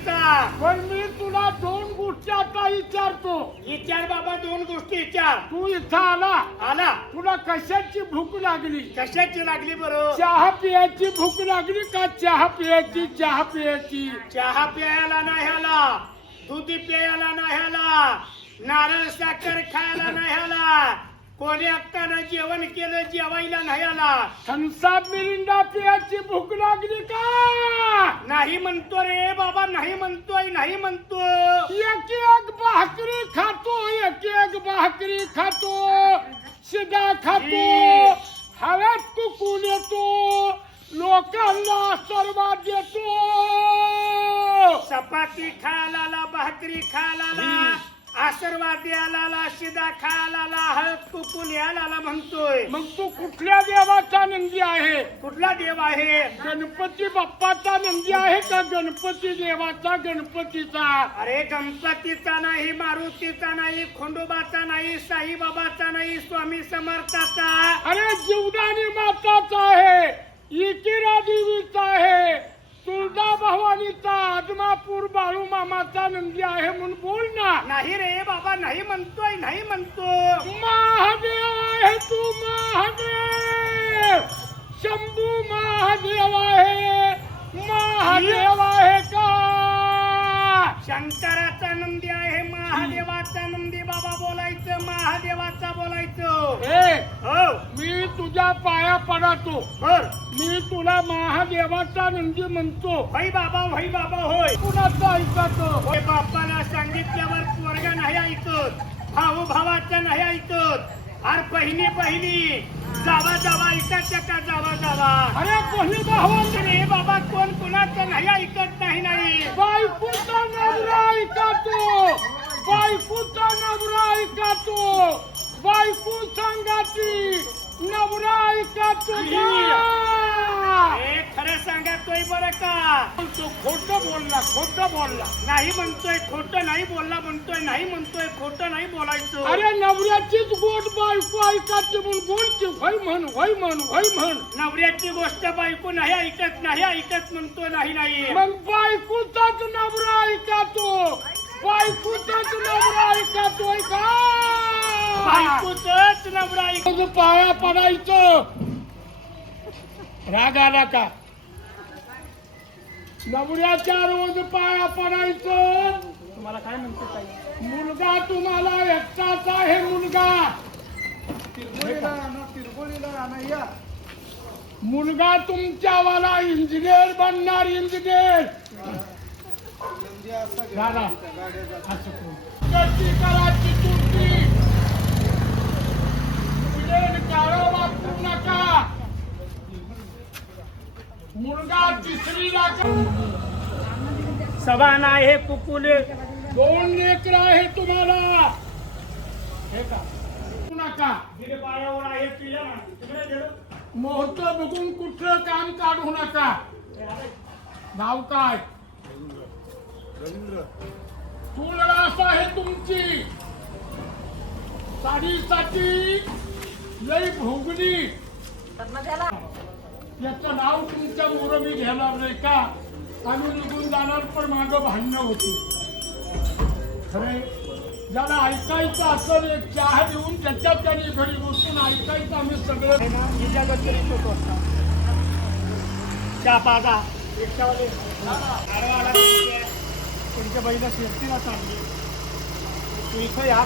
गोष्टीचा. पण मी तुला दोन गोष्टी आता विचारतो. विचार बाबा, दोन गोष्टी विचार. तू इथं आला, आला. तुला कशाची भूक लागली? कशाची लागली बरं? चहा पियाची भूक लागली का चहा पियाची? चहा पियाची. चहा प्यायला नाही आला, दूध प्यायला नाही आला, नारळ साखर खायला नाही आला, कोणी अक्कानं जेवण केलं जेवायला नाही आला. थम्सअप मिरिंडा पियाची भूक लागली का? नाही म्हणतो रे बाबा, नाही म्हणतोय, नाही म्हणतो. एक एक भाकरी खातो, एक एक भाकरी खातो, शिदा खातो, हवेत कुकून येतो, लोकांना आशीर्वाद देतो. चपाती खायला, भाकरी खायला, आशीर्वाद द्यायला, शिदा खायला, हळद कुकून यायला म्हणतोय. मग तू कुठल्या देवाचा नंदी आहे? कुठला देव आहे? गणपती बाप्पाचा नंदी आहे का गणपती देवाचा, गणपतीचा? अरे गणपतीचा नाही, मारुतीचा नाही, खंडोबाचा नाही, साईबाबाचा नाही, स्वामी समर्थाचा. अरे जीवदानी माताचा आहे, इकिरा देवीचा आहे, तुळजा भवानीचा, आदमापूर बाळू मामाचा नंदी आहे म्हणून बोल ना. नाही रे बाबा, नाही म्हणतोय, नाही म्हणतो. महादेव आहे तू, महादेव. शंभू महादेव आहे, महादेव आहे का? शंकराचा नंदी आहे, महादेवाचा नंदी बाबा बोलायचं, महादेवाचा बोलायचं. ए, हो मी तुझ्या पाया पडतो, बर. मी तुला महादेवाचा नंदी म्हणतो. होय बाबा, होय बाबा, होय. कुणाचं ऐकतो? होय बाप्पाला सांगितल्यावर पोरगा नाही ऐकत, भाऊ भावाचं नाही ऐकत. अरे बहिणी बहिणी जावा जावा ऐकायचं का? जावा जावा. अरे कोणी भावाचं रे बाबा, कोण कुणाचं नाही ऐकत नाही. नाही बायकोचा नवरा ऐकतो, बायकोचा नवरा ऐकतो, बायको सांगाची नवरा ऐकतो. हे खरं सांगतोय बरं का? तो खोटं बोलला, खोटं बोलला. नाही म्हणतोय, खोटं नाही बोलला म्हणतोय, नाही म्हणतोय, खोटं नाही बोलायचं. अरे नवऱ्याचीच गोड बायको ऐकायची म्हणून बोलते. होय म्हण, होय म्हण, होय म्हण. नवऱ्याची गोष्ट बायको नाही ऐकत, नाही ऐकत म्हणतो. नाही नाही मग बायकोचाच नवरा ऐकतो, बायकोचाच नवरा ऐकतोय का? बायकोच नवरा ऐकत. रोज पाया पडायचं. राग आला का? नवऱ्याच्या रोज पाया पडायचं. तुम्हाला काय म्हणतो ताई? मुलगा तुम्हाला एकटाच आहे, मुलगा. मुलगा तुमच्यावाला इंजिनियर बनणार, इंजिनियर. दादा असं करू. कशी करायची तुमची? काळं वापरू नका. मुलगा तिसरीला सभा नाही हे कुकुले. दोन लेकर आहे तुम्हाला. हे का नका पायावर आहे तिला मुहूर्त बघून कुठलं काम काढू नका. नाव काय? तुळस आहे तुमची. साडीसाठी लई भोगली. याचं नाव तुमच्या मोरमी घेणार नाही का? आम्ही निघून जाणार पण मागं भांडणं होती. खरे ज्याला ऐकायचं असं एक चहा देऊन त्याच्या त्याने घरी बसून ऐकायचं. आम्ही सगळं चहा पाजा रिक्षावाले तुमच्या बहिणीला शेतीला सांगली. तू इथं या